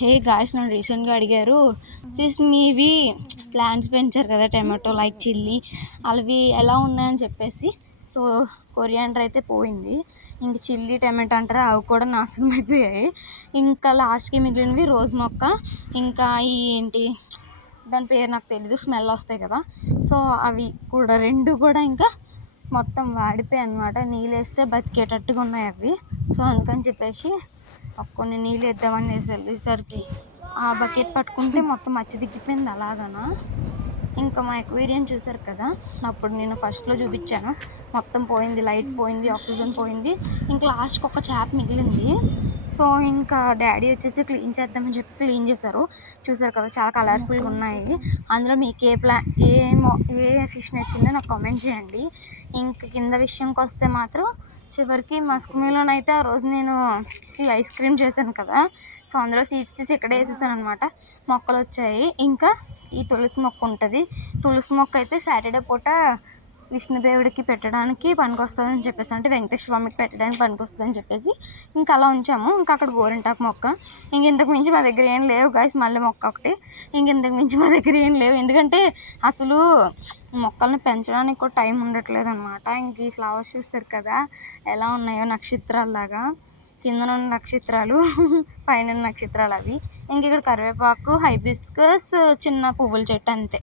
Hey guys, నన్ను రీసెంట్గా అడిగారు సిస్ మీవి ప్లాంట్స్ పెంచారు కదా టమాటో లైక్ చిల్లీ అవి ఎలా ఉన్నాయని చెప్పేసి. సో కొరియాండర్ అయితే పోయింది, ఇంక చిల్లీ టమాటో అంటారా అవి కూడా నాశనం అయిపోయాయి. ఇంకా లాస్ట్కి మిగిలినవి రోజ్ మొక్క, ఇంకా ఈ ఏంటి దాని పేరు నాకు తెలీదు, స్మెల్ వస్తాయి కదా, సో అవి కూడా రెండు కూడా ఇంకా మొత్తం వాడిపోయాయి అనమాట. నీళ్ళు వేస్తే బతికేటట్టుగా ఉన్నాయి అవి. సో అందుకని చెప్పేసి కొన్ని నీళ్ళు వేద్దామని వెళ్ళేసరికి ఆ బకెట్ పట్టుకుంటే మొత్తం మచ్చి దిగిపోయింది అలాగనా. ఇంకా మా ఎక్వేరియం చూసారు కదా, అప్పుడు నేను ఫస్ట్లో చూపించాను, మొత్తం పోయింది, లైట్ పోయింది, ఆక్సిజన్ పోయింది, ఇంకా లాస్ట్కి ఒక చేప మిగిలింది. సో ఇంకా డాడీ వచ్చేసి క్లీన్ చేద్దామని చెప్పి క్లీన్ చేశారు. చూసారు కదా చాలా కలర్ఫుల్గా ఉన్నాయి. అందులో మీకు ఏ ఫిష్ నచ్చిందో నాకు కామెంట్ చేయండి. ఇంక కింద విషయంకి వస్తే మాత్రం చివరికి మస్క్ మిలన్ అయితే ఆ రోజు నేను ఐస్ క్రీమ్ చేశాను కదా, సో అందులో సీడ్స్ తీసి ఇక్కడే వేసేసాను అనమాట, మొక్కలు వచ్చాయి. ఇంకా ఈ తులసి మొక్క ఉంటుంది, తులసి మొక్క అయితే సాటర్డే పూట విష్ణుదేవుడికి పెట్టడానికి పనికొస్తుందని చెప్పేసి, అంటే వెంకటేశ్వర స్వామికి పెట్టడానికి పనికొస్తుందని చెప్పేసి ఇంకా అలా ఉంచాము. ఇంకా అక్కడ గోరింటాకు మొక్క, ఇంతకు మించి మా దగ్గర ఏం లేవు గాయస్, మళ్ళీ మొక్క ఒకటి, ఇంతకు మించి మా దగ్గర ఏం లేవు. ఎందుకంటే అసలు మొక్కల్ని పెంచడానికి కూడా టైం ఉండట్లేదు అనమాట. ఇంక ఈ ఫ్లవర్స్ చూస్తారు కదా ఎలా ఉన్నాయో నక్షత్రాల్లాగా, కింద ఉన్న నక్షత్రాలు పైన నక్షత్రాలు అవి. ఇంక ఇక్కడ కరివేపాకు, హైబిస్కస్, చిన్న పువ్వుల చెట్టు అంతే.